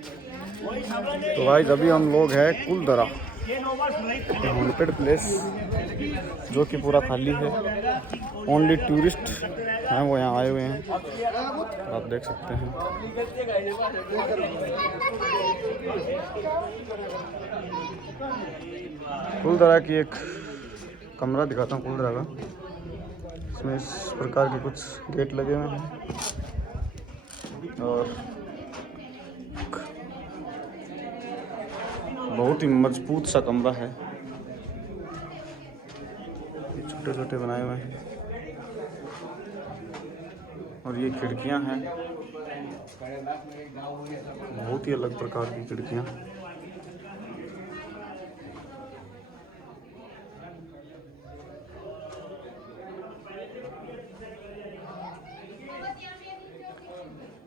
तो गाइस अभी हम लोग हैं कुलदरा, हॉन्टेड प्लेस जो कि पूरा खाली है। ओनली टूरिस्ट हैं वो यहाँ आए हुए हैं, आप देख सकते हैं। कुलदरा की एक कमरा दिखाता हूँ कुलदरा का। इसमें इस प्रकार के कुछ गेट लगे हुए हैं और बहुत ही मजबूत सा कमरा है। ये छोटे छोटे बनाए हुए हैं और ये खिड़कियां हैं, बहुत ही अलग प्रकार की खिड़कियां।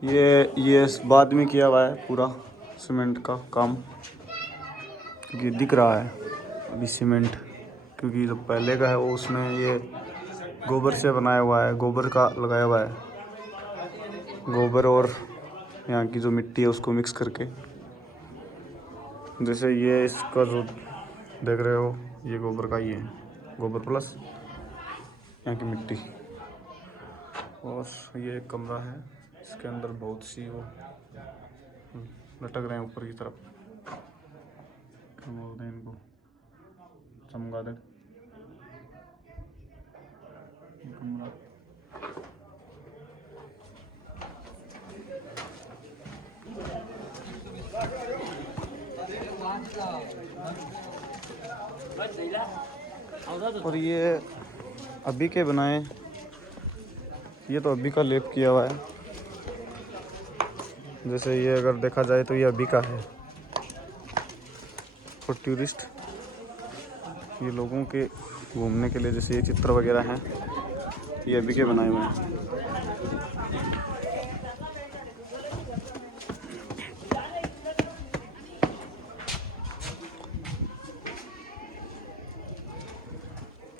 ये बाद में किया हुआ है पूरा सीमेंट का काम, क्योंकि दिख रहा है अभी सीमेंट, क्योंकि जो पहले का है वो उसमें ये गोबर से बनाया हुआ है, गोबर का लगाया हुआ है, गोबर और यहाँ की जो मिट्टी है उसको मिक्स करके। जैसे ये इसका जो देख रहे हो ये गोबर का ही है, गोबर प्लस यहाँ की मिट्टी। और ये एक कमरा है, इसके अंदर बहुत सी वो लटक रहे हैं ऊपर की तरफ, क्या बोलते हैं इनको, चमगादड़। कमरा और ये अभी के बनाए, ये तो अभी का लेप किया हुआ है। जैसे ये अगर देखा जाए तो ये अभी का है फॉर टूरिस्ट, ये लोगों के घूमने के लिए। जैसे ये चित्र वगैरह हैं ये अभी के बनाए हुए हैं।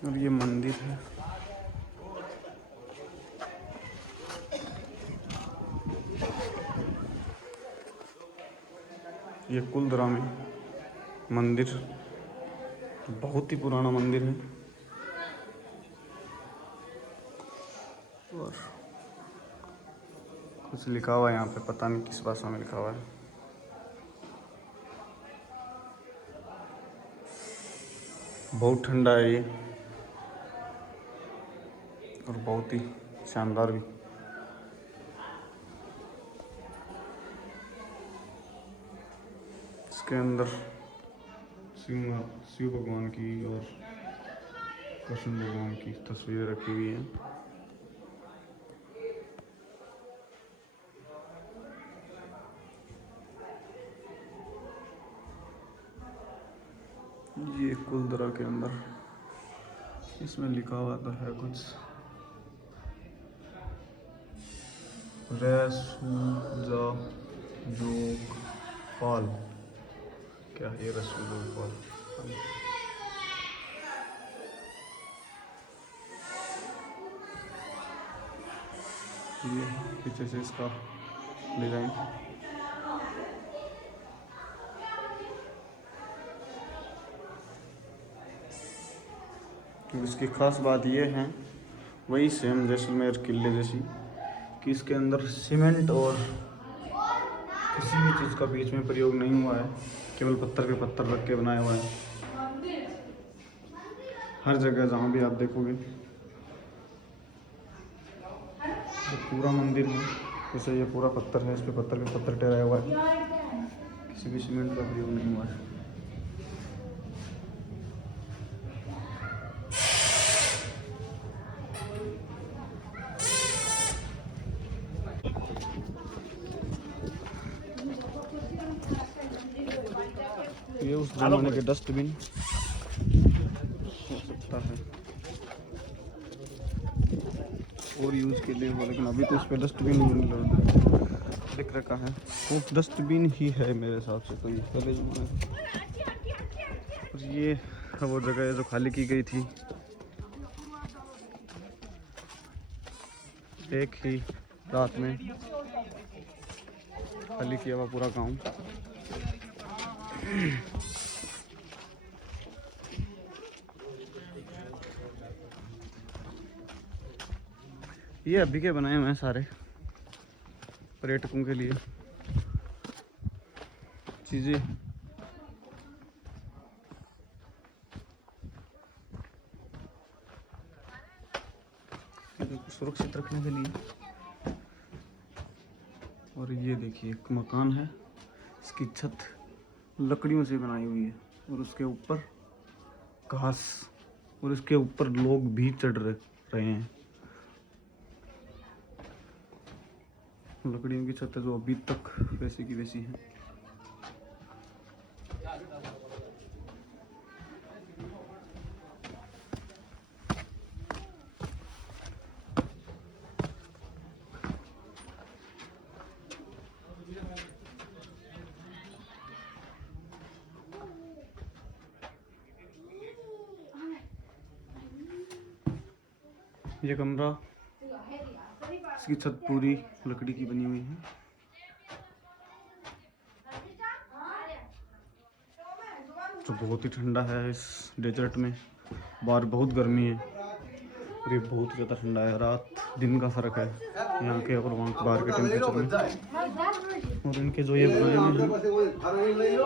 और ये मंदिर है, ये कुलदरा में मंदिर, बहुत ही पुराना मंदिर है। और कुछ लिखा हुआ है यहाँ पे, पता नहीं किस भाषा में लिखा हुआ है। बहुत ठंडा है ये और बहुत ही शानदार भी। इसके अंदर शिव भगवान की और कृष्ण भगवान की तस्वीरें रखी हुई हैं। ये कुलदरा के अंदर इसमें लिखा हुआ तो है कुछ, रसूलपाल, क्या है ये रसूलपाल? ये पीछे से इसका डिजाइन। इसकी खास बात ये है, वही सेम जैसलमेर किले जैसी, कि इसके अंदर सीमेंट और किसी भी चीज़ का बीच में प्रयोग नहीं हुआ है, केवल पत्थर पे पत्थर रख के बनाया हुआ है। हर जगह जहाँ भी आप देखोगे तो पूरा मंदिर है, जैसे ये पूरा पत्थर है, इस पे पत्थर ठहराया हुआ है, किसी भी सीमेंट का प्रयोग नहीं हुआ है। ये उस जमाने के डस्टबिन हो सकता है और यूज के लिए हो, लेकिन अभी तो इस पे डस्टबिन लिख रखा है, वो डस्टबिन ही है मेरे हिसाब से। तो ये पहले और ये वो जगह है जो खाली की गई थी एक ही रात में, खाली किया हुआ पूरा गांव। ये अभी के बनाए हुए हैं सारे पर्यटकों के लिए चीज़ें। सुरक्षित रखने के लिए। और ये देखिए एक मकान है, इसकी छत लकड़ियों से बनाई हुई है और उसके ऊपर घास और इसके ऊपर लोग भी चढ़ रहे हैं। लकड़ियों की छत है जो अभी तक वैसी की वैसी है। ये कमरा, इसकी छत पूरी लकड़ी की बनी हुई है। जो बहुत ही ठंडा है इस डेजर्ट में। बाहर बहुत गर्मी है और ये बहुत ही ज़्यादा ठंडा है। रात दिन का फ़र्क है यहाँ के और वहाँ के बाहर के टेम्परेचर में। और इनके जो ये बनाए हुए हैं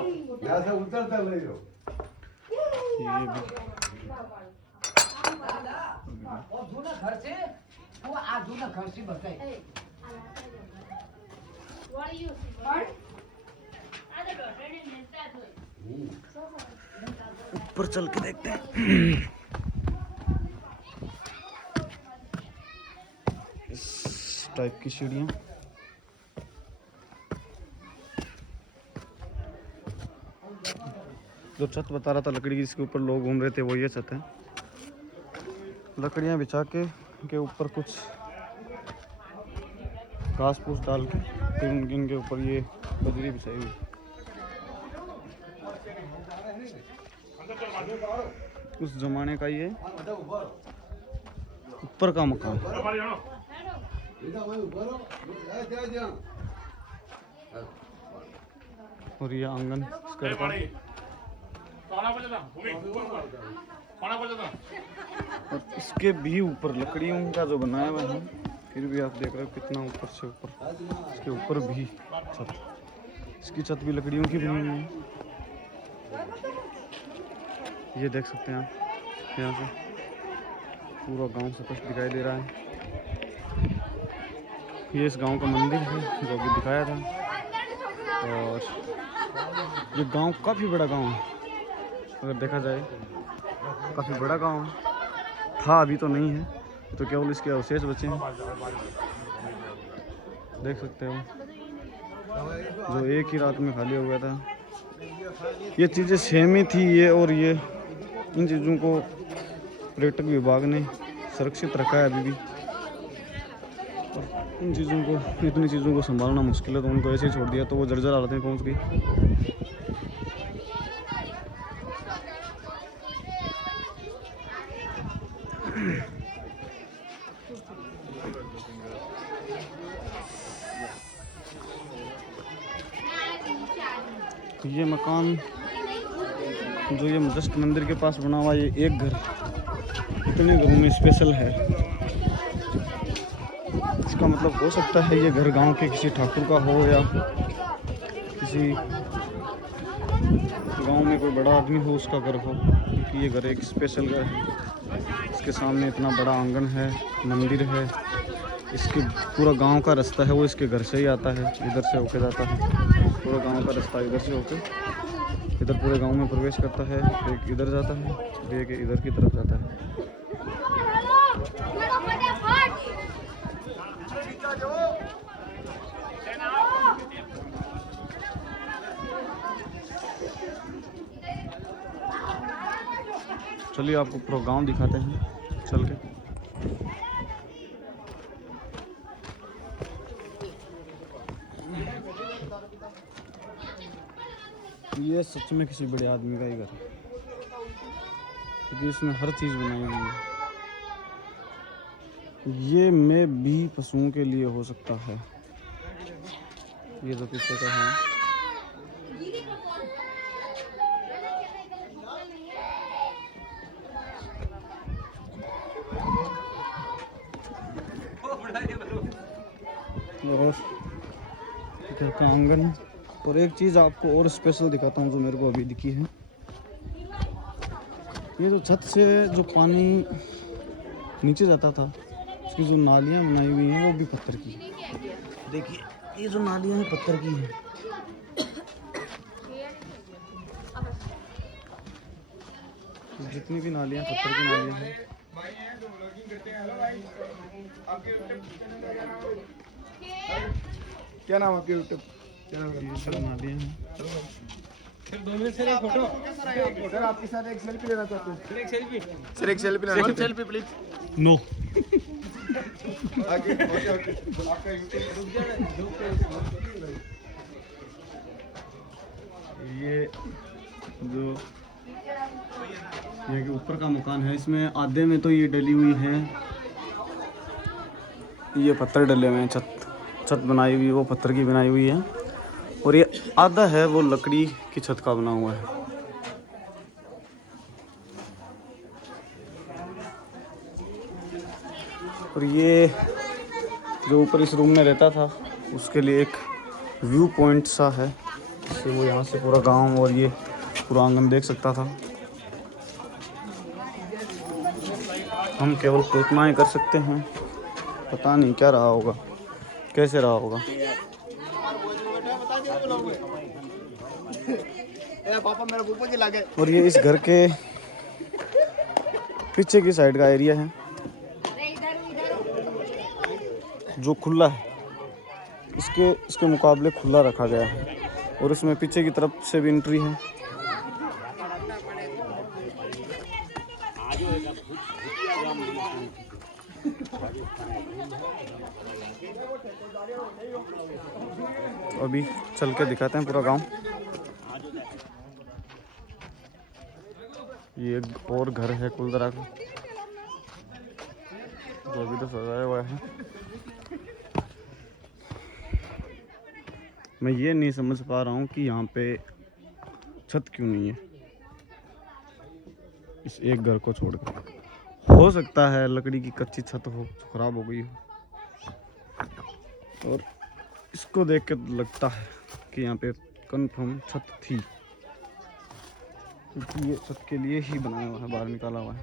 ऊपर चल के देखते हैं। इस टाइप की सीढ़ियाँ। जो छत बता रहा था लकड़ी की जिसके ऊपर लोग घूम रहे थे वो ये छत है। लकड़ियाँ बिछा के ऊपर कुछ घास फूस डाल के फिर इनके ऊपर ये बजरी बिछाई हुई। उस जमाने का ये ऊपर का मकान। और ये आंगन और इसके भी ऊपर लकड़ियों का जो बनाया हुआ है, फिर भी आप देख रहे हो कितना ऊपर से ऊपर। इसके ऊपर भी छत, इसकी छत भी लकड़ियों की बनी हुई है। ये देख सकते हैं आप, यहाँ से पूरा गांव स्पष्ट दिखाई दे रहा है। ये इस गांव का मंदिर है जो अभी दिखाया था। और ये गांव काफ़ी बड़ा गांव है, अगर देखा जाए काफ़ी बड़ा गांव है। था, अभी तो नहीं है, तो केवल इसके अवशेष बचे हैं। देख सकते हो जो एक ही रात में खाली हो गया था। ये चीज़ें सेम ही थी ये, और ये इन चीज़ों को पर्यटक विभाग ने सुरक्षित रखा है अभी भी। और इन चीज़ों को, इतनी चीज़ों को संभालना मुश्किल है, तो उनको ऐसे ही छोड़ दिया तो वो जर्जर हालत में पहुँच गई। ये मकान जो ये जस्ट मंदिर के पास बना हुआ ये एक घर इतने घरों में स्पेशल है। इसका मतलब हो सकता है ये घर गांव के किसी ठाकुर का हो या किसी गांव में कोई बड़ा आदमी हो उसका घर हो, क्योंकि ये घर एक स्पेशल घर है। इसके सामने इतना बड़ा आंगन है, मंदिर है। इसके पूरा गांव का रास्ता है वो इसके घर से ही आता है, इधर से होके जाता है। पूरा गांव का रास्ता इधर से होके इधर पूरे गांव में प्रवेश करता है। एक इधर जाता है, एक इधर की तरफ जाता है। चलिए आपको पूरा गांव दिखाते हैं चल के। ये सच में किसी बड़े आदमी का ही घर है, क्योंकि इसमें हर चीज़ बनाई हुई है। ये में भी पशुओं के लिए हो सकता है। ये जो पीछे का है और घर का आंगन। और एक चीज़ आपको और स्पेशल दिखाता हूँ जो मेरे को अभी दिखी है। ये जो छत से जो पानी नीचे जाता था, उसकी जो नालियाँ बनाई हुई हैं वो भी पत्थर की। देखिए ये जो नालियाँ हैं पत्थर की हैं। जितनी भी नालियाँ पत्थर की नालियाँ हैं। क्या नाम आपके यूट्यूब चैनल का? ये सब नालियाँ हैं। फिर दो मिनट सर एक फोटो सर आपके साथ एक सेल्फी लेना चाहते हैं। सर एक सेल्फी लेना चाहते हैं। Selfie please. No. Okay okay आपका यूट्यूब ये जो यहाँ के ऊपर का मकान है, इसमें आधे में तो ये डली हुई है, ये पत्थर डले हुए हैं। छत बनाई हुई वो पत्थर की बनाई हुई है। और ये आधा है वो लकड़ी की छत का बना हुआ है। और ये जो ऊपर इस रूम में रहता था उसके लिए एक व्यू पॉइंट सा है, इससे वो यहाँ से पूरा गांव और ये पूरा आंगन देख सकता था। हम केवल कल्पना ही कर सकते हैं, पता नहीं क्या रहा होगा, कैसे रहा होगा। और ये इस घर के पीछे की साइड का एरिया है जो खुला है, इसके मुकाबले खुला रखा गया है। और उसमें पीछे की तरफ से भी एंट्री है। अभी चल के दिखाते हैं पूरा गांव। ये एक और घर है कुलदरा का, जो अभी तो सजाया हुआ है। मैं ये नहीं समझ पा रहा हूँ कि यहाँ पे छत क्यों नहीं है इस एक घर को छोड़कर। हो सकता है लकड़ी की कच्ची छत हो जो खराब हो गई हो, और इसको देख के लगता है कि यहाँ पे कन्फर्म छत थी, क्योंकि ये छत के लिए ही बनाया हुआ है, बाहर निकाला हुआ है।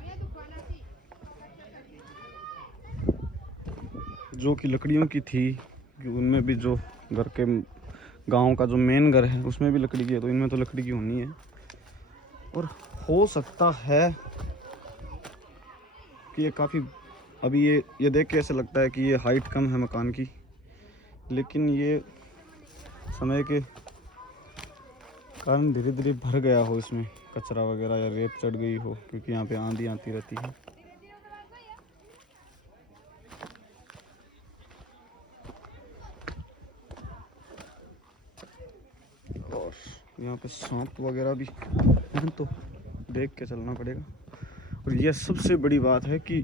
जो कि लकड़ियों की थी, कि उनमें भी जो घर के गांव का जो मेन घर है उसमें भी लकड़ी की है, तो इनमें तो लकड़ी की होनी है। और हो सकता है कि ये काफ़ी, अभी ये देख के ऐसा लगता है कि ये हाइट कम है मकान की, लेकिन ये समय के कारण धीरे धीरे भर गया हो इसमें कचरा वगैरह, या रेत चढ़ गई हो, क्योंकि यहाँ पे आंधी आती रहती है। और यहाँ पे सांप वगैरह भी हैं, तो देख के चलना पड़ेगा। और यह सबसे बड़ी बात है कि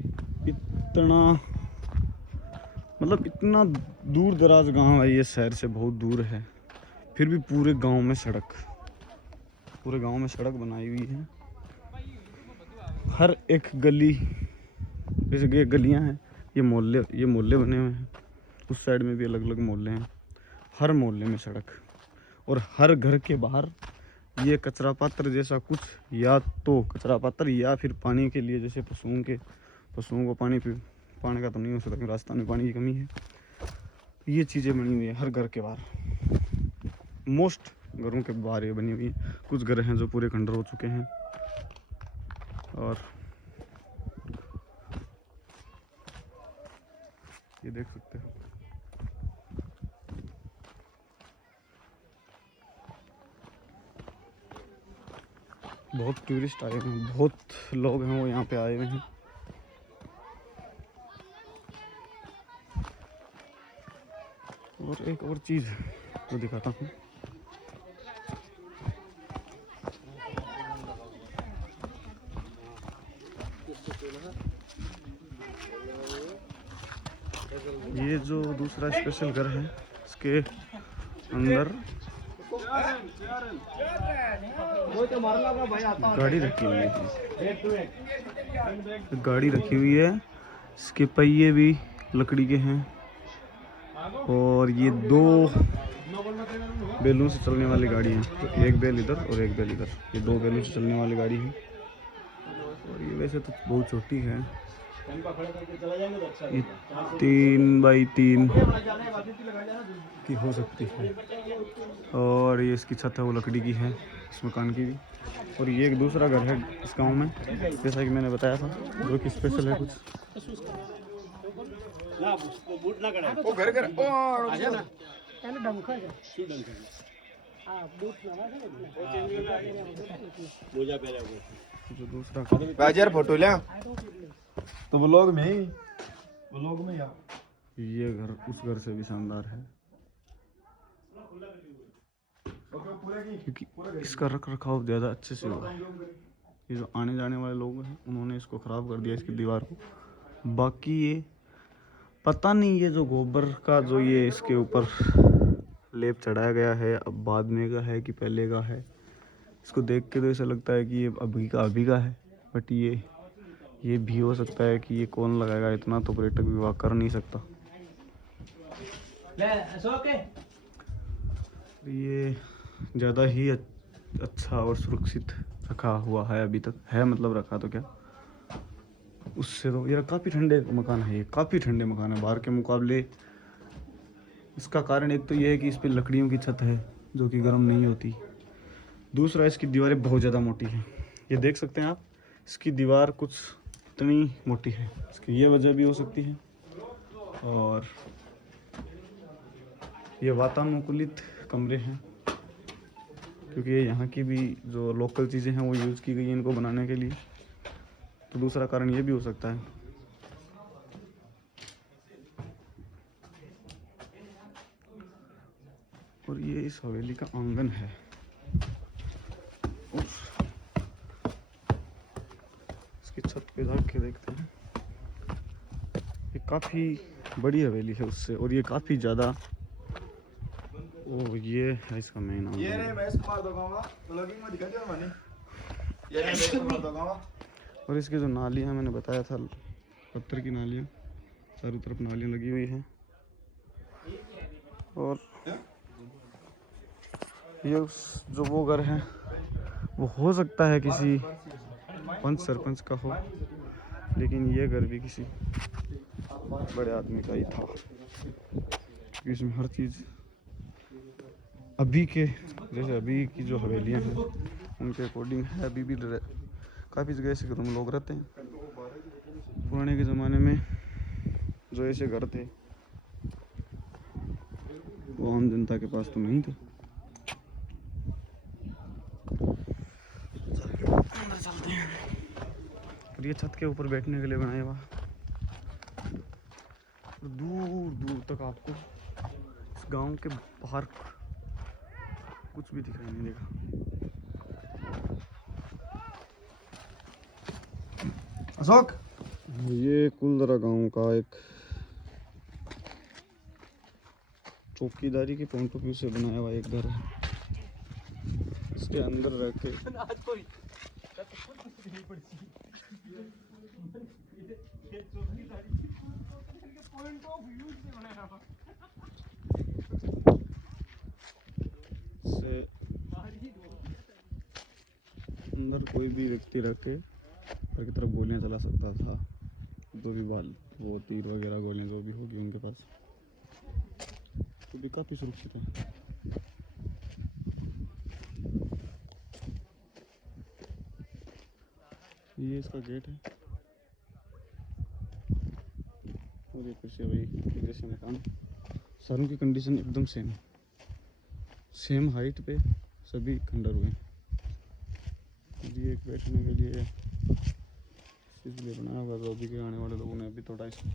इतना दूर दराज गांव है, ये शहर से बहुत दूर है, फिर भी पूरे गांव में सड़क बनाई हुई है। हर एक गली, जैसे कि गलियां हैं, ये मोहल्ले बने हुए हैं। उस साइड में भी अलग अलग मोहल्ले हैं, हर मोहल्ले में सड़क। और हर घर के बाहर ये कचरा पात्र जैसा कुछ, या तो कचरा पात्र या फिर पानी के लिए, जैसे पशुओं को पानी का तो नहीं हो सकता, राजस्थान में पानी की कमी है। ये चीज़ें बनी हुई है हर घर के बाहर, मोस्ट घरों के बाहर ये बनी हुई है। कुछ घर हैं जो पूरे खंडर हो चुके हैं। और ये देख सकते हो, बहुत टूरिस्ट आए हैं, बहुत लोग हैं वो यहाँ पे आए हुए हैं। और एक और चीज़ तो दिखाता हूँ। ये जो दूसरा स्पेशल घर है, इसके अंदर वो तो मारना का भाई आता गाड़ी रखी हुई है। गाड़ी रखी हुई है, इसके पहिए भी लकड़ी के हैं और ये 2 बैलों से चलने वाली गाड़ी है। तो एक बैल इधर और एक बैल इधर, ये 2 बैलों से चलने वाली गाड़ी है। और ये वैसे तो बहुत छोटी है, ये 3x3 की हो सकती है। और ये इसकी छत है वो लकड़ी की है, इस मकान की भी। और ये एक दूसरा घर है इस गांव में, जैसा कि मैंने बताया था, जो कि स्पेशल है कुछ। वो घर घर ओ आजा ना जो दूसरा बाजार फोटो लिया तो व्लॉग में ही यार ये घर उस घर से भी शानदार है, क्योंकि इसका रख रखाव ज़्यादा अच्छे से हुआ है। ये जो आने जाने वाले लोग हैं उन्होंने इसको ख़राब कर दिया, इसकी दीवार को। बाकी ये पता नहीं, ये जो गोबर का जो ये इसके ऊपर लेप चढ़ाया गया है, अब बाद में का है कि पहले का है। इसको देख के तो ऐसा लगता है कि ये अभी का है, बट ये भी हो सकता है कि ये कौन लगाएगा, इतना तो पर्यटक विभाग कर नहीं सकता। ये ज़्यादा ही अच्छा और सुरक्षित रखा हुआ है अभी तक है, मतलब रखा तो क्या उससे तो। यार काफ़ी ठंडे मकान है, ये काफ़ी ठंडे मकान है बाहर के मुकाबले। इसका कारण एक तो ये है कि इस पर लकड़ियों की छत है जो कि गर्म नहीं होती। दूसरा, इसकी दीवारें बहुत ज़्यादा मोटी हैं, ये देख सकते हैं आप, इसकी दीवार कुछ इतनी मोटी है। इसकी ये वजह भी हो सकती है। और ये वातानुकूलित कमरे हैं, क्योंकि ये यहाँ की भी जो लोकल चीज़ें हैं वो यूज़ की गई हैं इनको बनाने के लिए। तो दूसरा कारण ये भी हो सकता है। और ये इस हवेली का आंगन है। इसकी छत पे जाके देखते हैं, ये काफ़ी बड़ी हवेली है उससे, और ये काफ़ी ज़्यादा। ओ ये है इसका मेन आंगन। ये रे मैं इसको मार दूंगा तो लॉगिंग में दिखा दिया मैंने। ये मैं इसको मार दूंगा। और इसकी जो नालियाँ मैंने बताया था, पत्थर की नालियाँ, चारों तरफ नालियाँ लगी हुई हैं। और ये जो वो घर है वो हो सकता है किसी पंच सरपंच का हो, लेकिन ये घर भी किसी बड़े आदमी का ही था, क्योंकि इसमें हर चीज़ अभी के जैसे अभी की जो हवेलियाँ हैं उनके अकॉर्डिंग है। अभी भी काफ़ी जगह ऐसे घरों में लोग रहते हैं। पुराने के ज़माने में जो ऐसे घर थे वो आम जनता के पास तो नहीं थे। अंदर चलते हैं। और ये छत के ऊपर बैठने के लिए बनाया हुआ, दूर दूर तक आपको इस गांव के बाहर कुछ भी दिखाई नहीं देगा। अशोक, ये कुलदरा गांव का एक चौकीदारी के पॉइंट ऑफ व्यू से बनाया हुआ एक घर है। इसके अंदर रह के अंदर कोई भी व्यक्ति रख के ऊपर की तरफ गोलियां चला सकता था, जो भी बाल वो तीर वगैरह गोलियां जो भी होगी उनके पास, तो भी काफ़ी सुरक्षित है। ये इसका गेट है, और ये फिर से वही जैसे मकान, सारों की कंडीशन एकदम सेम हाइट पे सभी खंडर हुए हैं। ये एक बैठने के लिए इसलिए बनाया हुआ, जो अभी के आने वाले लोगों ने अभी थोड़ा इसको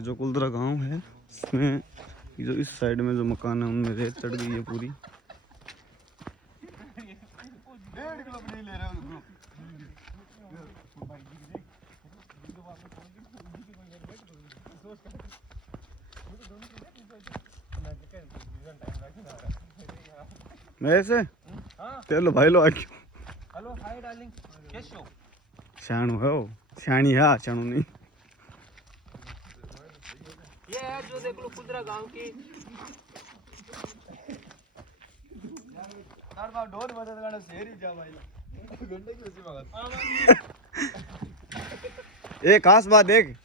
जो कुलदरा गांव है इसमें ये जो इस साइड में जो मकान है उनमें रेत चढ़ गई है पूरी। मैं से तेलो भाई लो आके हेलो हाय डार्लिंग, कैसे हो? शाणू है वो, शाणी है, शाणू नहीं। ये है जो देख लो कुदरा गांव की। यार बा ढोल बजा गाना शेरी जा भाई। घंटे की उसी मगज। एक खास बात देख,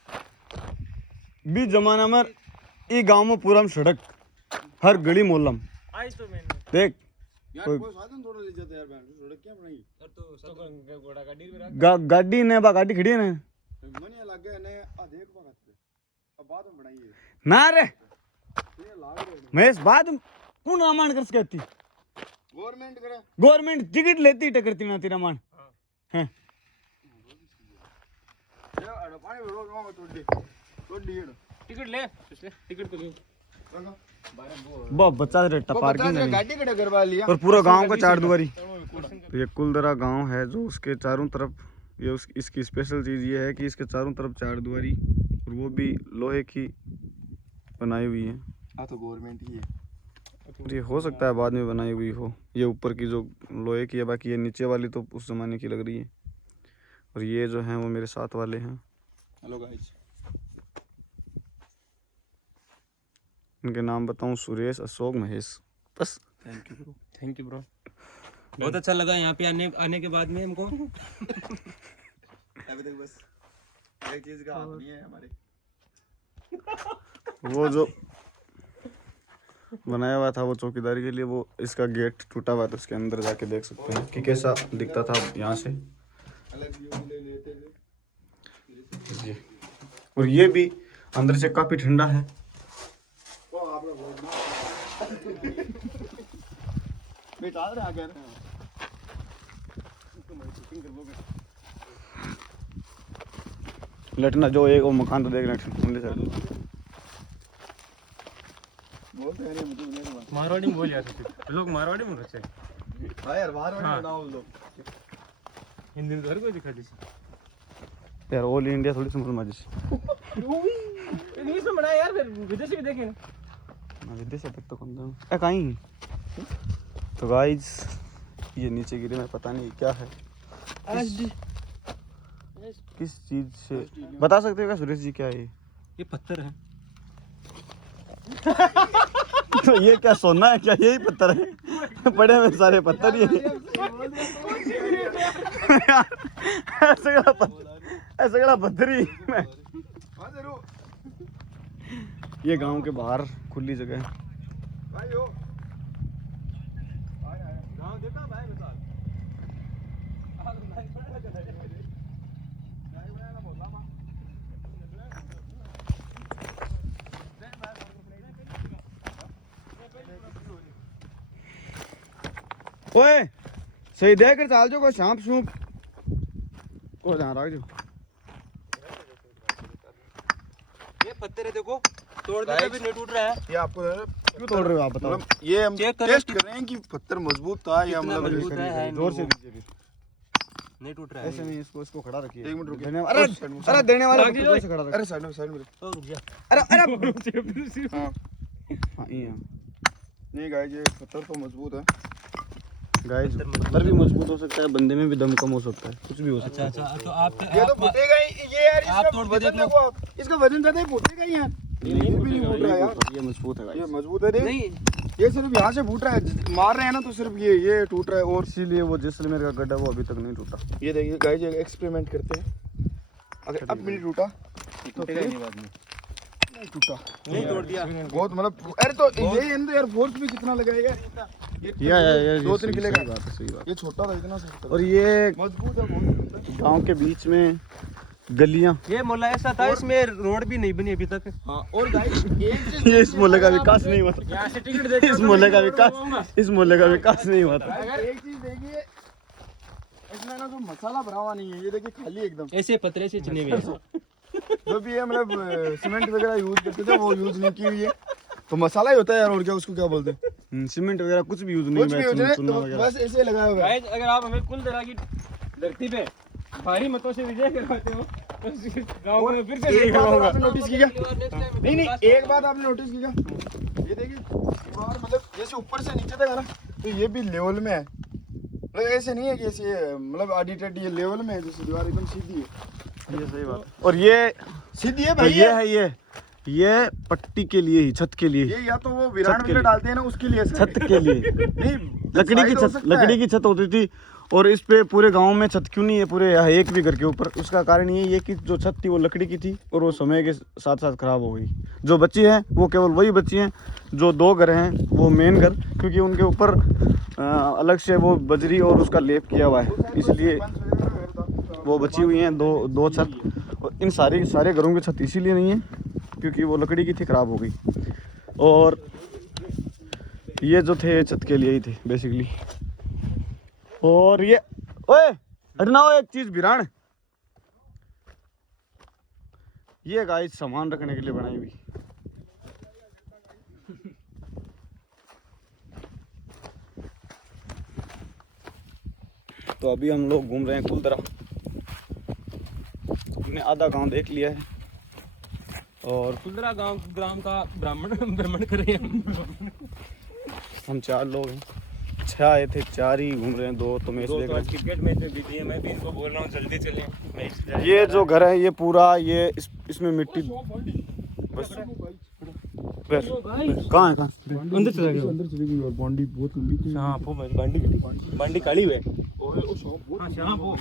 बीच जमाना में ई गांव में पूरा में सड़क, हर गली मोहल्ला आज तो मैंने देख यार कोई साधन थोड़ा ले जाते यार, बहन सड़क क्या बनाई। और तो घोड़ा गाड़ी में रख। गाड़ी ने बा गाड़ी खड़ी है ना मनिया लग गया ने आ देख बात अब बाद में बनाई है ना रे ये लाग रहे मैं इस बात कौन अमान कर सकती, गवर्नमेंट करे गवर्नमेंट टिकट लेती टकरती ना तेरा मान हैं। ये अड़ पानी रोज मांगो तोड़ दी टिकट ले, टिकट तो ले। बहुत बच्चा रेटा पार्किंग है गाड़ी कड़े करवा लिया और पूरा गांव का चार दुआरी। तो ये कुलदरा गांव है जो उसके चारों तरफ, ये इसकी स्पेशल चीज़ ये है कि इसके चारों तरफ चार दुआरी, और वो भी लोहे की बनाई हुई है। हाँ तो गवर्नमेंट ही है। और ये हो सकता है बाद में बनाई हुई हो, ये ऊपर की जो लोहे की है, बाकी ये नीचे वाली तो उस ज़माने की लग रही है। और ये जो हैं वो मेरे साथ वाले हैं। हेलो गाइस, इनके नाम बताऊं, सुरेश, अशोक, महेश, बस। Thank you bro. बहुत अच्छा लगा यहाँ पे आने के बाद में हमको। अभी तक बस एक चीज का हाथ नहीं है हमारे। वो जो बनाया हुआ था वो चौकीदारी के लिए, वो इसका गेट टूटा हुआ था, उसके अंदर जाके देख सकते हैं कि कैसा दिखता था यहाँ से। अलग व्यू ले लेते थे। ये और ये भी अंदर से काफी ठंडा है। वो आप लोग बेटा रहा क्या लटना जो एक वो मकान तो देख रहे हैं। बोलते हैं नहीं मुझे नहीं मारवाड़ी में बोल जाते लोग, मारवाड़ी में रहते हैं। हाँ यार बाहर में बनाओ लोग हिंदी में तो हर कोई दिखा दी। यार ऑल इंडिया थोड़ी समझ में जैसे इंग्लिश में बनाया यार, फिर विदेशी भी देखे ना। विदेश तक तो कम ए कहीं। तो गाइस ये नीचे गिरे, मैं पता नहीं क्या है, किस चीज से बता सकते हो क्या सुरेश जी, क्या है ये पत्थर है। तो ये क्या सोना है क्या, यही पत्थर है? बड़े में सारे पत्थर ही हैं। ऐसा गड़ा पत्थर ही है। ये गांव के बाहर खुली जगह है। भाई हो गांव देखा भाई मिसाल ओए सही देख कर चाल जो, कोई सांप सूप को ध्यान रख जो। ये पत्थर है देखो, तोड़ने पे भी नहीं टूट रहा है। ये आपको क्यों तोड़ रहे हो आप बताओ? मतलब ये हम चेक करो टेस्ट कर रहे हैं कि पत्थर मजबूत था या कितना मतलब मजबूत है। जोर से दीजिए फिर। नहीं टूट रहा है। ऐसे नहीं, इसको खड़ा रखिए। एक मिनट रुकिए। देने अरे देने वाला पत्थर से खड़ा रखिए। अरे साइड में तो रुक जा। अरे हाँ हाँ ये नहीं गाइस, ये पत्थर तो मजबूत है। गाइस पत्थर भी मजबूत हो सकता है, बंदे में भी दम कम हो सकता है, कुछ भी हो सकता है। अच्छा तो आप ये तो फूटेगा ही ये यार, आप इसका तोड़ के देख वजन लो। देखो आप, इसका वजन ज्यादा ही फूटेगा ही यार। ये भी नहीं फूट रहा है यार, ये मजबूत है ये गाइस। मजबूत है। देख नहीं, ये सिर्फ यहाँ से फूट रहा है, मार रहे हैं ना तो सिर्फ ये टूट रहा है। और इसीलिए वो जैसलमेर का गड्ढा वो अभी तक नहीं टूटा। ये देखिए गाइस, ये एक्सपेरिमेंट करते हैं। अगर अब भी नहीं टूटा तो फिर नहीं टूटा, नहीं तोड़ दिया। बहुत मतलब अरे तो यही है ना यार, फोर्स भी कितना लगाएगा या 2-3 किलो का। बात है, सही बात। ये छोटा था इतना सा, और ये मजबूत है बहुत। गांव के बीच में गलियां, ये मोहल्ला ऐसा था, इसमें रोड भी नहीं बनी अभी तक। हाँ और गाइस एक चीज ये इस मोहल्ले का विकास नहीं हुआ था। यहाँ से टिकट देख इस मोहल्ले का विकास नहीं हुआ था। एक चीज देखिए, इसमें ना जो मसाला भरा हुआ नहीं है, ये देखिए खाली एकदम। ऐसे पतरे से चुने हुए हैं। जो भी है मतलब सीमेंट वगैरह यूज करते थे वो यूज नहीं की हुई है। तो मसाला ही होता है यार, और क्या उसको क्या बोलते हैं? सीमेंट वगैरह कुछ भी यूज नहीं कुछ भी हो जाए तो बस ऐसे लगाया हुआ है। गाइस अगर आप हमें कुल तरह की धरती पे भारी मतों से विजय करवाते हो तो गांव में फिर से एक बात आपने नोटिस की क्या? नहीं एक बात आपने नोटिस की क्या? ये देखिए दीवार मतलब जैसे ऊपर से नीचे तक है ना, तो ये भी लेवल में है, मतलब ऐसे नहीं है कि ऐसे मतलब ऑडिटेड, ये लेवल में है, जैसे दीवार एकदम सीधी है। ये सही बात है। और ये सीधी है तो भाई, ये है ये पट्टी के लिए ही, छत के लिए ये या तो वो विराट वगैरह डालते हैं ना उसके लिए सर। छत के लिए नहीं लकड़ी की छत होती थी। और इस पे पूरे गांव में छत क्यों नहीं है पूरे एक भी घर के ऊपर? उसका कारण ये है कि जो छत थी वो लकड़ी की थी और वो समय के साथ साथ खराब हो गई। जो बची है वो केवल वही बची हैं जो 2 घर हैं, वो मेन घर, क्योंकि उनके ऊपर अलग से वो बजरी और उसका लेप किया हुआ है, इसलिए वो बची हुई हैं दो छत। और इन सारे घरों की छत इसीलिए नहीं है क्योंकि वो लकड़ी की थी, खराब हो गई। और ये जो थे छत के लिए ही थे बेसिकली। और ये ओए हटनाओ एक चीज भिरान, ये गाइस सामान रखने के लिए बनाई हुई। तो अभी हम लोग घूम रहे हैं कुलदरा, हमने आधा गांव देख लिया है और कुलदरा ग्राम का भ्रमण कर रहे हैं हम 4 लोग हैं। 6 आए थे, 4 ही घूम रहे हैं, 2 तो मैच देख रहे हैं। क्रिकेट मैच में बिजी है, मैं भी इनको बोल रहा हूँ जल्दी चलें मैच। ये जो घर है ये पूरा ये इसमें मिट्टी बस कहाँ है अंदर चला गया, अंदर चली गई और बाउंड्री बहुत लंबी थी। हां वो बांडी काली है। हां शाम वो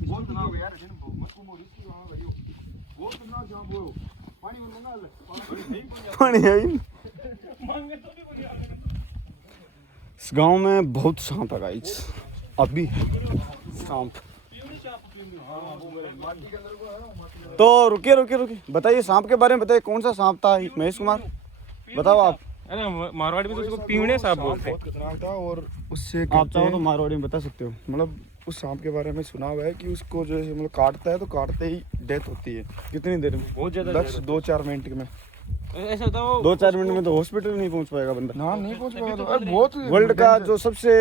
बहुत तनाव यार, मत को मोरी की वहां वीडियो बहुत तनाव शाम वो पानी मंगा ले, पानी है ही नहीं। मांगे तो भी कोई आ। इस गांव में बहुत सांप है गाइस, अभी सांप। तो रुकिए बताइए सांप के बारे में बताइए, कौन सा सांप था महेश कुमार, बताओ आप। अरे मारवाड़ी में तो उसको पीवड़े सांप बोलते हैं। खतरनाक था और उससे आप चाहो तो मारवाड़ी में बता सकते हो। मतलब उस सांप के बारे में सुना हुआ है कि उसको जो है मतलब काटता है तो काटते ही डेथ होती है। कितनी देर में? बहुत ज्यादा 2-4 मिनट में। ऐसा होता है 2-4 मिनट में तो हॉस्पिटल नहीं पहुंच पाएगा बंदा। ना नहीं पहुंच पाएगा तो अरे बहुत वर्ल्ड का जो सबसे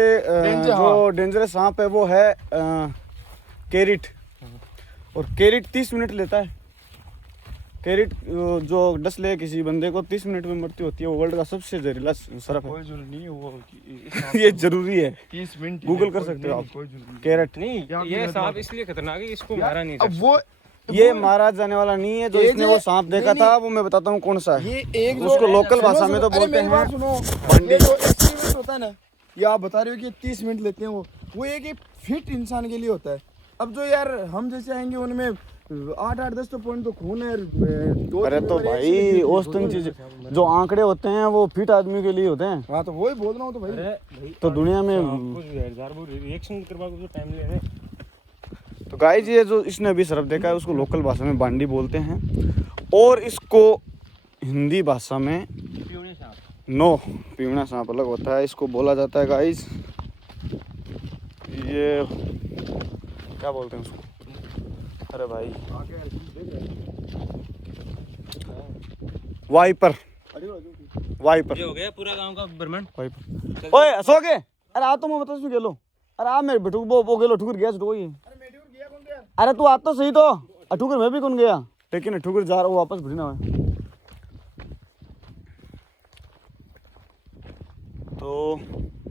जो डेंजरस सांप है वो है केरिट, और केरिट 30 मिनट लेता है। केरिट जो डस ले किसी बंदे को 30 मिनट में मृत्यु होती है। वो वर्ल्ड का सबसे जहरीला सर्प है। कोई जरूरी नहीं है वो ये जरूरी है, 30 मिनट गूगल कर सकते हो आप। कोई जरूरी नहीं। केरिट नहीं, ये सांप इसलिए खतरनाक है, इसको मारा नहीं अब सकता। वो ये मारा जाने वाला नहीं है। जो एक इसने जो- वो सांप देखा नहीं, था वो मैं बताता हूँ कौन सा है। ये एक उसको लोकल भाषा में तो बोलते हैं बंडी। ये जो एक्सपेरिमेंट होता है ना, ये आप बता रहे हो कि 30 मिनट लेते हैं वो एक फिट इंसान के लिए होता है। अब जो यार हम जैसे आएंगे उनमें 8-10 तो पॉइंट तो खून है। अरे तो भाई औसतन चीज जो आंकड़े होते हैं वो फिट आदमी के लिए होते हैं। हाँ तो वही बोल रहा हूँ तो भाई। भाई तो दुनिया में रिएक्शन करवा को टाइम ले रहे। तो गाइस ये जो इसने अभी सर्प देखा है उसको लोकल भाषा में बांडी बोलते हैं, और इसको हिंदी भाषा में पीवड़े सांप। नो, पीवड़ा सांप अलग होता है। इसको बोला जाता है गाइस, ये क्या बोलते हैं उसको? अरे भाई वाइपर, वाइपर। ये हो गया पूरा गांव का भ्रमण। वाइपर। ओए अशोक है, अरे आ तो मैं बता इसमें गेलो, अरे आ मेरे बेटू वो गेलो ठुकर गया छो ये। अरे तू आ तो सही तो ठुकर मैं भी कौन गया, लेकिन ठुकर जा रहा हूँ वापस भिड़ना है। तो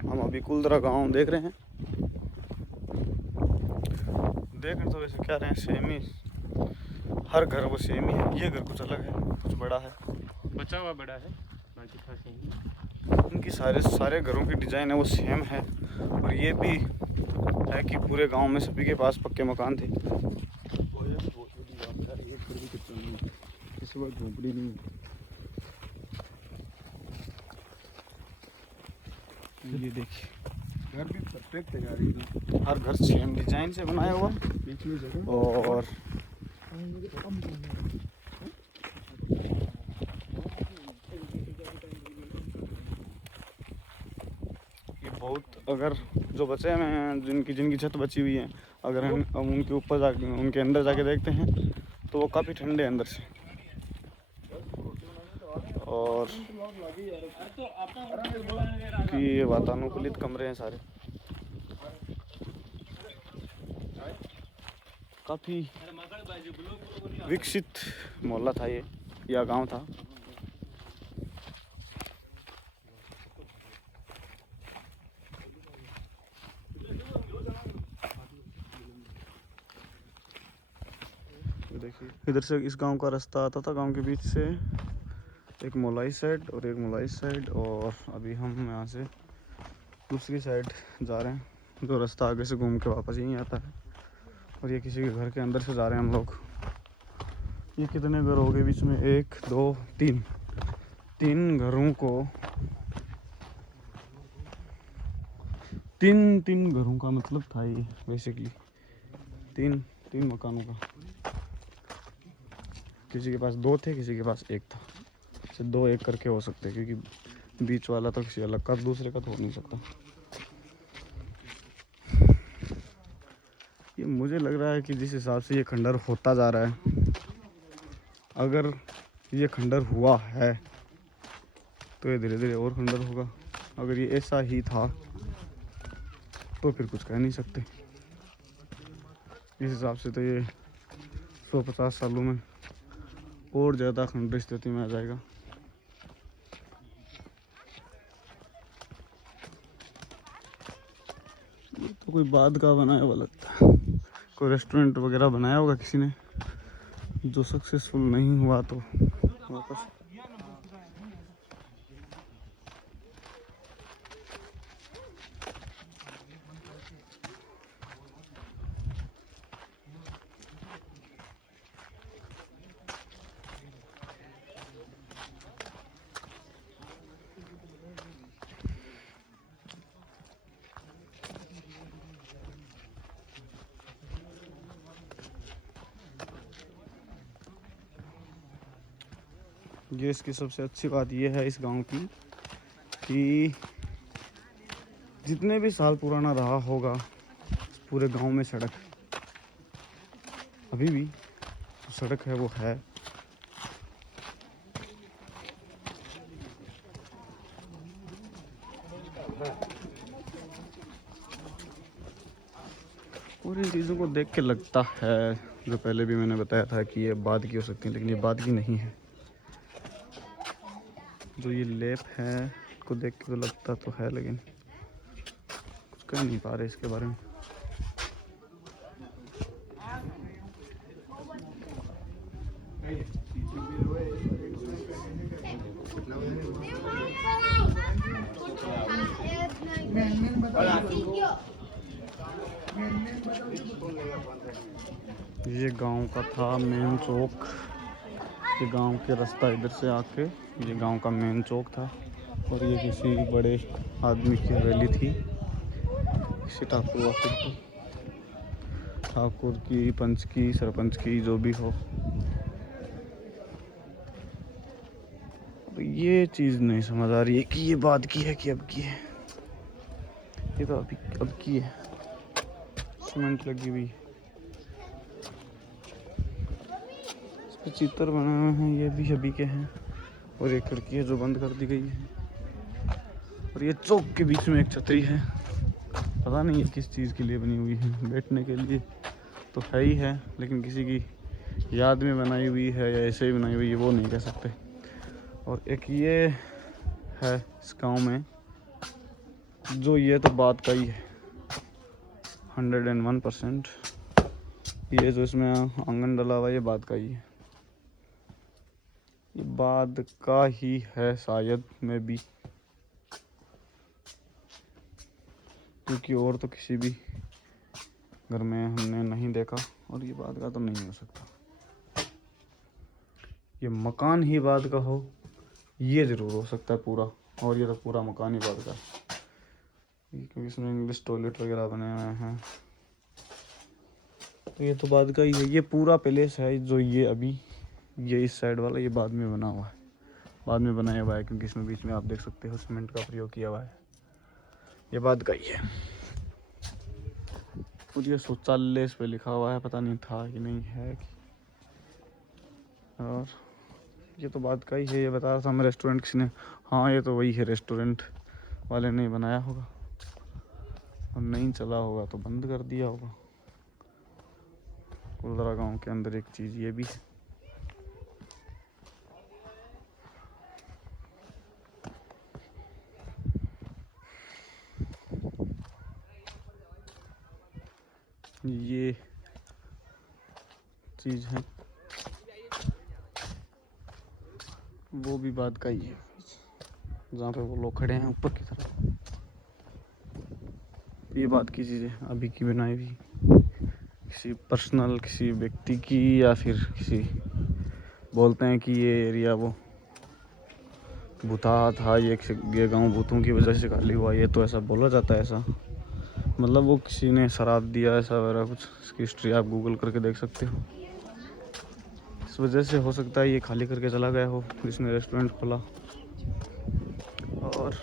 हम अभी कुलदरा गांव देख रहे हैं। देख रहे तो वैसे क्या रहे हैं, सेम ही हर घर वो सेम ही है। ये घर कुछ अलग है, कुछ बड़ा है, बचा हुआ बड़ा है, बाकी था सेम। उनकी सारे घरों की डिज़ाइन है वो सेम है। और ये भी है कि पूरे गांव में सभी के पास पक्के मकान थे। झोपड़ी नहीं ये देखिए घर भी परफेक्ट है यार एकदम। हर घर सेम डिजाइन से बनाया हुआ। बीच में जगह और ये बहुत, अगर जो बचे हुए हैं जिनकी छत बची हुई है, अगर हम उनके ऊपर जाके उनके अंदर जाके देखते हैं तो वो काफ़ी ठंडे अंदर से। और कि ये वातानुकूलित कमरे हैं सारे, काफ़ी विकसित मोहल्ला था ये, या गांव था। देखिए इधर से इस गांव का रास्ता आता था, गांव के बीच से, एक मोहल्ला इस साइड और एक मोहल्ला इस साइड, और अभी हम यहाँ से दूसरी साइड जा रहे हैं। जो रास्ता आगे से घूम के वापस यहीं आता है, और ये किसी के घर के अंदर से जा रहे हैं हम लोग। ये कितने घर हो गए बीच में, 1 2 3, 3 घरों को, 3 घरों का मतलब था ये बेसिकली, 3 मकानों का। किसी के पास 2 थे, किसी के पास 1 था, से 2 1 करके हो सकते, क्योंकि बीच वाला तो किसी अलग का, दूसरे का तो हो नहीं सकता। ये मुझे लग रहा है कि जिस हिसाब से ये खंडर होता जा रहा है, अगर ये खंडर हुआ है तो ये धीरे धीरे और खंडर होगा। अगर ये ऐसा ही था तो फिर कुछ कह नहीं सकते। इस हिसाब से तो ये 150 सालों में और ज़्यादा खंडर स्थिति में आ जाएगा। ये तो कोई बाद का बनाया हुआ लगता है, कोई रेस्टोरेंट वगैरह बनाया होगा किसी ने, जो सक्सेसफुल नहीं हुआ तो वापस। ये इसकी सबसे अच्छी बात ये है इस गांव की कि जितने भी साल पुराना रहा होगा पूरे गांव में सड़क, अभी भी जो सड़क है वो है। और इन चीज़ों को देख के लगता है, जो पहले भी मैंने बताया था कि ये बाद की हो सकती है, लेकिन ये बाद की नहीं है। जो ये लेप है को देख के तो लगता तो है, लेकिन कुछ कह नहीं पा रहे इसके बारे में। ये गांव का था मेन चौक, ये गांव के रास्ता इधर से आके ये गांव का मेन चौक था, और ये किसी बड़े आदमी की हवेली थी, किसी ठाकुर की, पंच की, सरपंच की, जो भी हो। अब ये चीज़ नहीं समझ आ रही है कि ये बाद की है कि अब की है। ये तो अभी अब की है, सीमेंट लगी हुई है, इस पे चित्र बने हुए हैं, ये भी अभी के हैं। और एक खिड़की है जो बंद कर दी गई है, और ये चौक के बीच में एक छतरी है, पता नहीं ये किस चीज़ के लिए बनी हुई है, बैठने के लिए तो है ही है, लेकिन किसी की याद में बनाई हुई है या ऐसे ही बनाई हुई है वो नहीं कह सकते। और एक ये है इस गाँव में, जो ये तो बात का ही है 101%। ये जो इसमें आंगन डला हुआ ये बात का ही है, ये बाद का ही है शायद में भी, क्योंकि और तो किसी भी घर में हमने नहीं देखा, और ये बाद का तो नहीं हो सकता। ये मकान ही बाद का हो ये ज़रूर हो सकता है पूरा, और ये तो पूरा मकान ही बाद का है, क्योंकि इसमें इंग्लिश टॉयलेट वगैरह बने हुए हैं, तो ये तो बाद का ही है। ये पूरा पैलेस है जो ये अभी ये इस साइड वाला ये बाद में बना हुआ है, बाद में बनाया हुआ है, क्योंकि इसमें बीच में आप देख सकते हो सीमेंट का प्रयोग किया हुआ है, ये बाद का ही है। और ये शौचालय इस पे लिखा हुआ है, पता नहीं था कि नहीं है कि, और ये तो बात का ही है। ये बता रहा था हमें रेस्टोरेंट किसी ने हाँ ये तो वही है, रेस्टोरेंट वाले ने बनाया होगा और नहीं चला होगा तो बंद कर दिया होगा। कुलदरा गांव के अंदर एक चीज़ ये भी है। ये चीज़ है, वो भी बात का ही है, जहाँ पे वो लोग खड़े हैं ऊपर की तरफ। ये बात की चीज़ है, अभी की बनाई हुई किसी पर्सनल किसी व्यक्ति की, या फिर किसी बोलते हैं कि ये एरिया वो भूता था, ये गांव भूतों की वजह से खाली हुआ, ये तो ऐसा बोला जाता है। ऐसा मतलब वो किसी ने शराब दिया ऐसा वगैरह कुछ, इसकी हिस्ट्री आप गूगल करके देख सकते हो। इस वजह से हो सकता है ये खाली करके चला गया हो जिसने रेस्टोरेंट खोला। और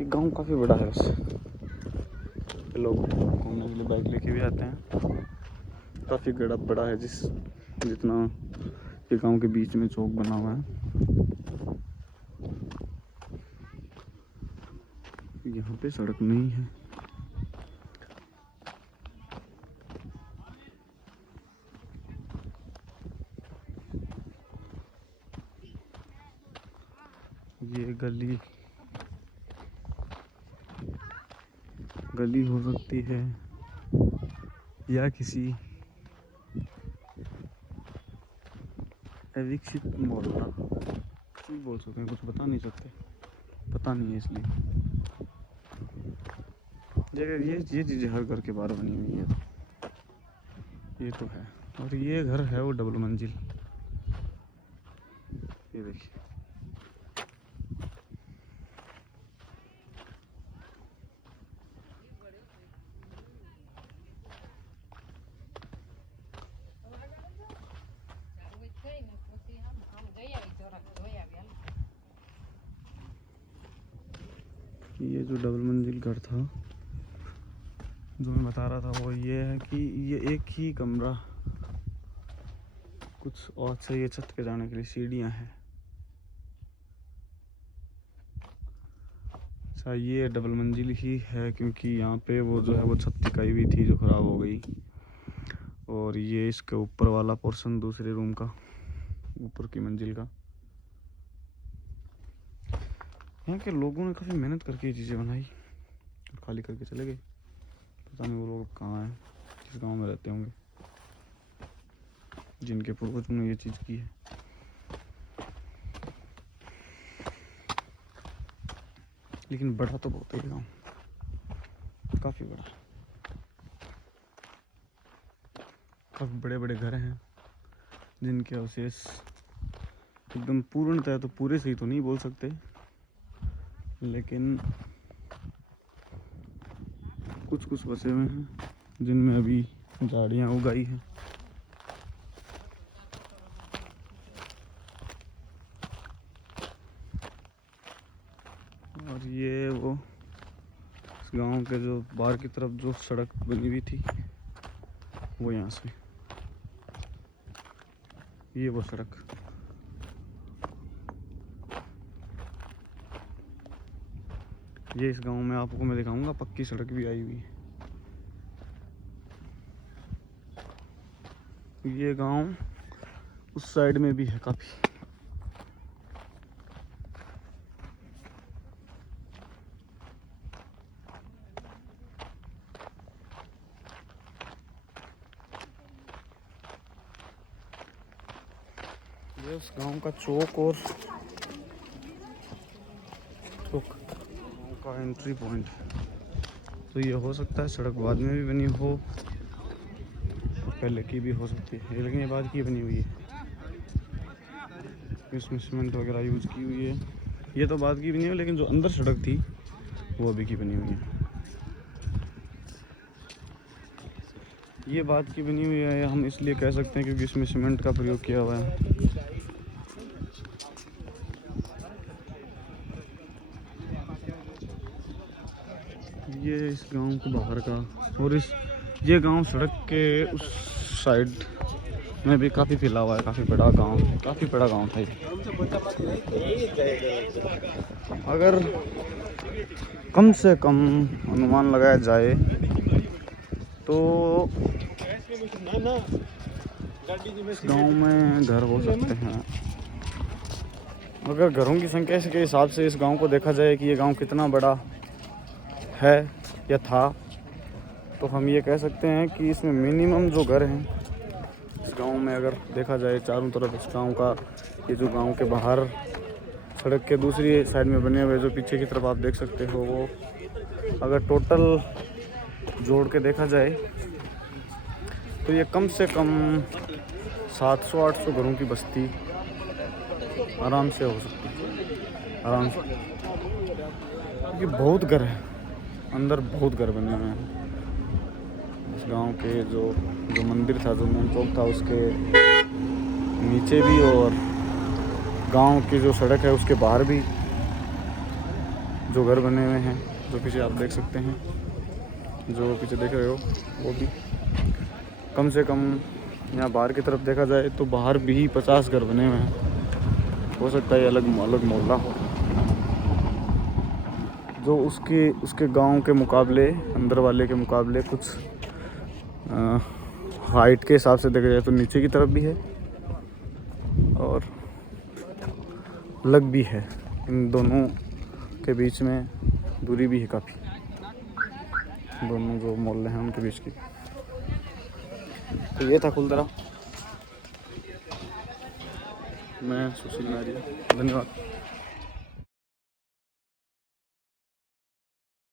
ये गांव काफ़ी बड़ा है वैसे, लोग घूमने के लिए बाइक लेके भी आते हैं। काफ़ी बड़ा है, जितना ये गांव के बीच में चौक बना हुआ है। यहाँ पे सड़क नहीं है। ये गली हो सकती है या किसी अविकसित मोहल्ला, कुछ बोल सकते हैं, कुछ बता नहीं सकते, पता नहीं है इसलिए। ये चीज़ें हर घर के बाहर बनी हुई है, ये तो है। और ये घर है वो डबल मंजिल, ये देखिए। ये जो डबल मंजिल घर था जो मैं बता रहा था वो ये है कि ये एक ही कमरा, कुछ और से ये छत पे जाने के लिए सीढ़ियाँ हैं। अच्छा ये डबल मंजिल ही है क्योंकि यहाँ पे वो जो है वो छत टिकाई हुई थी जो ख़राब हो गई, और ये इसके ऊपर वाला पोर्शन दूसरे रूम का, ऊपर की मंजिल का। यहाँ के लोगों ने काफ़ी मेहनत करके ये चीज़ें बनाई और खाली करके चले गए। पता नहीं वो लोग कहाँ हैं, किस गांव में रहते होंगे जिनके पूर्वजों ने ये चीज़ की है। लेकिन बड़ा तो बहुत है गांव, काफ़ी बड़ा, काफ़ी बड़े बड़े घर हैं जिनके अवशेष एकदम पूर्णतः तो पूरे सही तो नहीं बोल सकते, लेकिन कुछ बसे हुए हैं जिनमें अभी झाड़ियाँ उगाई हैं। और ये वो गांव के जो बाहर की तरफ जो सड़क बनी हुई थी वो यहाँ से, ये वो सड़क। ये इस गांव में आपको मैं दिखाऊंगा पक्की सड़क भी आई हुई है। ये गांव उस साइड में भी है काफ़ी। ये उस गांव का चौक और गांव का एंट्री पॉइंट। तो ये हो सकता है सड़क बाद में भी बनी हो, पहले की भी हो सकती है, लेकिन ये बाद की बनी हुई है। इसमें सीमेंट वगैरह यूज़ की हुई है। ये तो बाद की बनी है, लेकिन जो अंदर सड़क थी वो अभी की बनी हुई है। ये बाद की बनी हुई है, हम इसलिए कह सकते हैं क्योंकि इसमें सीमेंट का प्रयोग किया हुआ है। ये इस गांव के बाहर का, और ये गांव सड़क के उस साइड में भी काफ़ी फैला हुआ है, काफ़ी बड़ा गांव है, काफ़ी बड़ा गांव था ये। अगर कम से कम अनुमान लगाया जाए तो गांव में घर हो सकते हैं। अगर घरों की संख्या के हिसाब से इस गांव को देखा जाए कि ये गांव कितना बड़ा है या था, तो हम ये कह सकते हैं कि इसमें मिनिमम जो घर हैं इस गांव में, अगर देखा जाए चारों तरफ इस गांव का, ये जो गांव के बाहर सड़क के दूसरी साइड में बने हुए जो पीछे की तरफ आप देख सकते हो, वो अगर टोटल जोड़ के देखा जाए तो ये कम से कम 700-800 घरों की बस्ती आराम से हो सकती है, आराम से। क्योंकि बहुत घर है अंदर, बहुत घर बने हुए हैं इस गांव के। जो मंदिर था, जो मेन चौक था, उसके नीचे भी और गांव की जो सड़क है उसके बाहर भी जो घर बने हुए हैं, जो पीछे आप देख सकते हैं, जो पीछे देख रहे हो, वो भी कम से कम यहाँ बाहर की तरफ देखा जाए तो बाहर भी 50 घर बने हुए हैं। हो सकता है अलग अलग मोहल्ला हो, जो उसके गांव के मुकाबले, अंदर वाले के मुकाबले कुछ हाइट के हिसाब से देखा जाए तो नीचे की तरफ भी है और अलग भी है। इन दोनों के बीच में दूरी भी है काफ़ी, दोनों जो मोहल्ले हैं उनके बीच की। तो ये था कुलतरा। मैं सुशील नारिया, धन्यवाद।